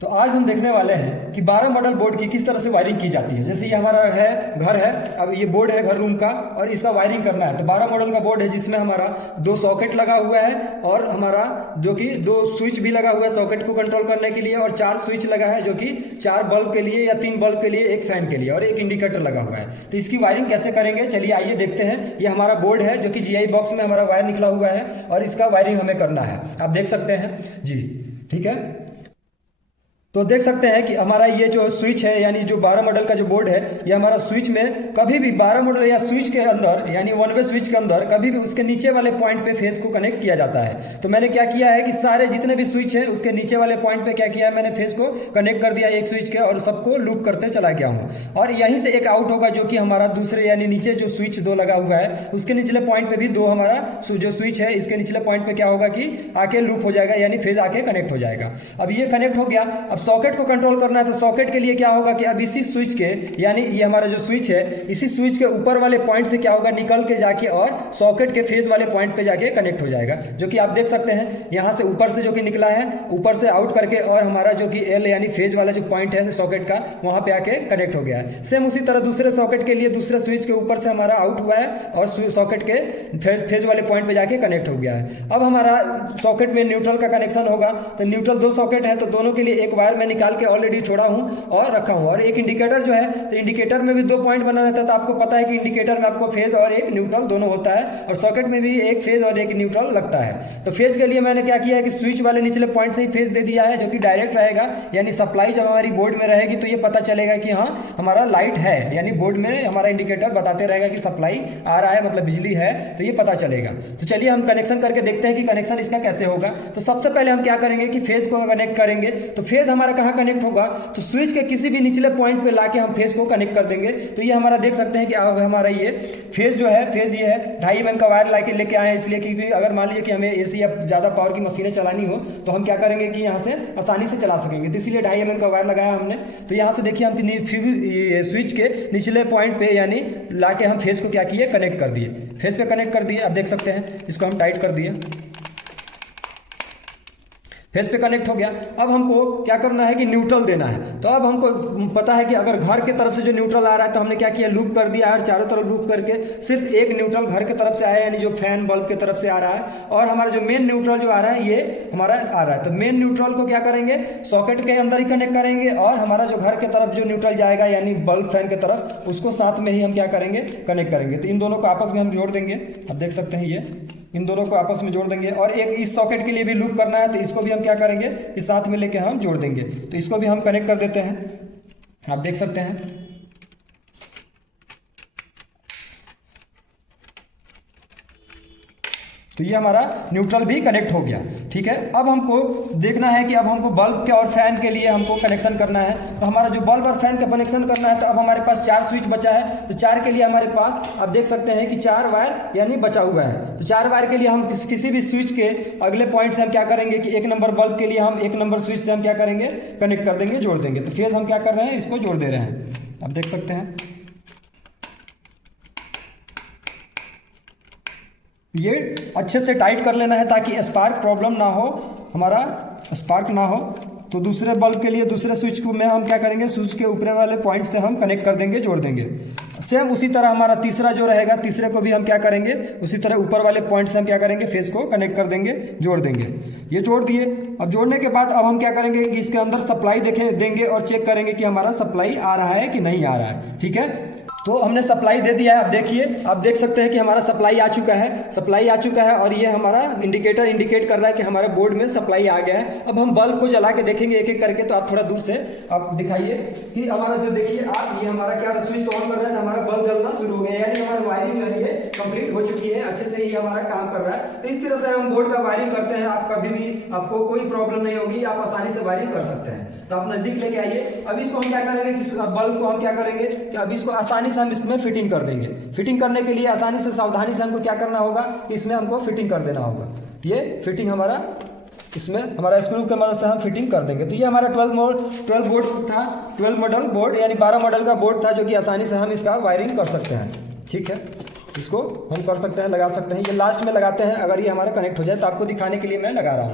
तो आज हम देखने वाले हैं कि 12 मॉडल बोर्ड की किस तरह से वायरिंग की जाती है। जैसे ये हमारा घर है, अब ये बोर्ड है घर रूम का और इसका वायरिंग करना है। तो 12 मॉडल का बोर्ड है जिसमें हमारा 2 सॉकेट लगा हुआ है और हमारा जो कि 2 स्विच भी लगा हुआ है सॉकेट को कंट्रोल करने के लिए, और 4 स्विच लगा है जो कि 4 बल्ब के लिए या 3 बल्ब के लिए, 1 फैन के लिए और 1 इंडिकेटर लगा हुआ है। तो इसकी वायरिंग कैसे करेंगे, चलिए आइए देखते हैं। ये हमारा बोर्ड है जो कि जीआई बॉक्स में हमारा वायर निकला हुआ है और इसका वायरिंग हमें करना है। आप देख सकते हैं जी, ठीक है। तो देख सकते हैं कि हमारा ये जो स्विच है यानी जो 12 मॉडल का जो बोर्ड है, ये हमारा स्विच में कभी भी 12 मॉडल या स्विच के अंदर यानी 1 वे स्विच के अंदर कभी भी उसके नीचे वाले पॉइंट पे फेस को कनेक्ट किया जाता है। तो मैंने क्या किया है कि सारे जितने भी स्विच है उसके नीचे वाले पॉइंट पे क्या किया है, मैंने फेस को कनेक्ट कर दिया एक स्विच के और सबको लूप करते चला गया हूँ। और यहीं से एक आउट होगा जो कि हमारा दूसरे यानी नीचे जो स्विच 2 लगा हुआ है उसके निचले पॉइंट पे भी 2 हमारा जो स्विच है इसके निचले पॉइंट पे क्या होगा कि आके लूप हो जाएगा यानी फेज आके कनेक्ट हो जाएगा। अब ये कनेक्ट हो गया। अब सॉकेट को कंट्रोल करना है तो सॉकेट के लिए क्या होगा कि अब इसी स्विच के यानी ये हमारा जो स्विच है इसी स्विच के ऊपर वाले पॉइंट से क्या होगा निकल के जाके और सॉकेट के फेज वाले पॉइंट पे जाके कनेक्ट हो जाएगा, जो कि आप देख सकते हैं यहां से ऊपर से जो कि निकला है ऊपर से आउट करके और हमारा जो कि एल यानी फेज वाला जो पॉइंट है सॉकेट का वहां पे आके कनेक्ट हो गया है। सेम उसी तरह दूसरे सॉकेट के लिए दूसरे स्विच के ऊपर से हमारा आउट हुआ है और सॉकेट के फेज वाले पॉइंट पे जाके कनेक्ट हो गया है। अब हमारा सॉकेट में न्यूट्रल का कनेक्शन होगा। तो न्यूट्रल 2 सॉकेट है तो दोनों के लिए एक वायर मैं निकाल के ऑलरेडी छोड़ा हूं और रखा हूं। और एक इंडिकेटर जो है तो इंडिकेटर में भी 2 पॉइंट बना रहता है। तो आपको पता है कि इंडिकेटर में आपको फेज और एक न्यूट्रल दोनों होता है और सॉकेट में भी एक फेज और एक न्यूट्रल लगता है। तो फेज के लिए मैंने क्या किया है कि स्विच वाले निचले पॉइंट से ही फेज दे दिया है जो कि डायरेक्ट रहेगा, यानी सप्लाई जब हमारी बोर्ड में रहेगी तो ये पता चलेगा कि हाँ हमारा लाइट है, यानी बोर्ड में हमारा इंडिकेटर बताते रहेगा कि सप्लाई आ रहा है मतलब बिजली है, तो ये पता चलेगा। तो चलिए हम कनेक्शन करके देखते हैं कि कनेक्शन इसका कैसे होगा। तो सबसे पहले हम क्या करेंगे कि फेज को कनेक्ट करेंगे। तो फेज हमारा कहाँ कनेक्ट होगा, तो स्विच के किसी भी निचले पॉइंट पे लाके हम फेज को कनेक्ट कर देंगे। तो ये हमारा देख सकते हैं कि अब हमारा ये फेज जो है, फेज ये है 2.5 mm का वायर लाके लेके आए हैं, इसलिए क्योंकि अगर मान लीजिए कि हमें एसी या ज़्यादा पावर की मशीनें चलानी हो तो हम क्या करेंगे कि यहाँ से आसानी से चला सकेंगे। तो इसीलिए 2.5 mm का वायर लगाया हमने। तो यहाँ से देखिए हम स्विच के निचले पॉइंट पे यानी लाके हम फेज को क्या किए, कनेक्ट कर दिए, फेज पे कनेक्ट कर दिए। अब देख सकते हैं इसको हम टाइट कर दिए, फेज पे कनेक्ट हो गया। अब हमको क्या करना है कि न्यूट्रल देना है। तो अब हमको पता है कि अगर घर की तरफ से जो न्यूट्रल आ रहा है तो हमने क्या किया, लूप कर दिया है चारों तरफ लूप करके, सिर्फ एक न्यूट्रल घर की तरफ से आया यानी जो फैन बल्ब की तरफ से आ रहा है, और हमारा जो मेन न्यूट्रल जो आ रहा है ये हमारा आ रहा है। तो मेन न्यूट्रल को क्या करेंगे, सॉकेट के अंदर ही कनेक्ट करेंगे और हमारा जो घर की तरफ जो न्यूट्रल जाएगा यानी बल्ब फैन की तरफ उसको साथ में ही हम क्या करेंगे, कनेक्ट करेंगे। तो इन दोनों को आपस में हम जोड़ देंगे। अब देख सकते हैं ये इन दोनों को आपस में जोड़ देंगे। और एक इस सॉकेट के लिए भी लूप करना है तो इसको भी हम क्या करेंगे कि साथ में लेके हम जोड़ देंगे। तो इसको भी हम कनेक्ट कर देते हैं, आप देख सकते हैं। तो ये हमारा न्यूट्रल भी कनेक्ट हो गया, ठीक है। अब हमको देखना है कि अब हमको बल्ब के और फैन के लिए हमको कनेक्शन करना है। तो हमारा जो बल्ब और फैन का कनेक्शन करना है तो अब हमारे पास 4 स्विच बचा है। तो 4 के लिए हमारे पास आप देख सकते हैं कि 4 वायर यानी बचा हुआ है। तो 4 वायर के लिए हम किसी भी स्विच के अगले पॉइंट से हम क्या करेंगे कि 1 नंबर बल्ब के लिए हम 1 नंबर स्विच से हम क्या करेंगे, कनेक्ट कर देंगे, जोड़ देंगे। तो फेज हम क्या कर रहे हैं, इसको जोड़ दे रहे हैं, आप देख सकते हैं। ये अच्छे से टाइट कर लेना है ताकि स्पार्क प्रॉब्लम ना हो, हमारा स्पार्क ना हो। तो दूसरे बल्ब के लिए दूसरे स्विच को में हम क्या करेंगे, स्विच के ऊपर वाले पॉइंट से हम कनेक्ट कर देंगे, जोड़ देंगे। सेम उसी तरह हमारा तीसरा जो रहेगा, तीसरे को भी हम क्या करेंगे, उसी तरह ऊपर वाले पॉइंट से हम क्या करेंगे, फेज को कनेक्ट कर देंगे, जोड़ देंगे। ये जोड़ दिए। अब जोड़ने के बाद अब हम क्या करेंगे कि इसके अंदर सप्लाई देंगे और चेक करेंगे कि हमारा सप्लाई आ रहा है कि नहीं आ रहा है, ठीक है। तो हमने सप्लाई दे दिया है। अब देखिए, आप देख सकते हैं कि हमारा सप्लाई आ चुका है, सप्लाई आ चुका है और ये हमारा इंडिकेटर इंडिकेट कर रहा है कि हमारे बोर्ड में सप्लाई आ गया है। अब हम बल्ब को जला के देखेंगे एक एक करके। तो आप थोड़ा दूर से आप दिखाइए कि हमारा जो देखिए आप, ये हमारा क्या स्विच ऑन कर रहा है तो हमारा बल्ब जलना शुरू हो गया, यानी हमारी वायरिंग जो है ये कंप्लीट हो चुकी है, अच्छे से ही हमारा काम कर रहा है। तो इस तरह से हम बोर्ड का वायरिंग करते हैं। आप कभी भी आपको कोई प्रॉब्लम नहीं होगी, आप आसानी से वायरिंग कर सकते हैं। तो आप नजदीक लेके आइए। अब इसको हम क्या करेंगे कि बल्ब को हम क्या करेंगे कि अब इसको आसानी से हम इसमें फिटिंग कर देंगे। फिटिंग करने के लिए आसानी से सावधानी से हमको क्या करना होगा कि इसमें हमको फिटिंग कर देना होगा। ये फिटिंग हमारा इसमें हमारा स्क्रू की मदद से हम फिटिंग कर देंगे। तो ये हमारा 12 बोर्ड था, 12 मॉडल बोर्ड यानी 12 मॉडल का बोर्ड था जो कि आसानी से हम इसका वायरिंग कर सकते हैं, ठीक है। इसको हम कर सकते हैं, लगा सकते हैं। ये लास्ट में लगाते हैं, अगर ये हमारा कनेक्ट हो जाए तो आपको दिखाने के लिए मैं लगा रहा हूँ।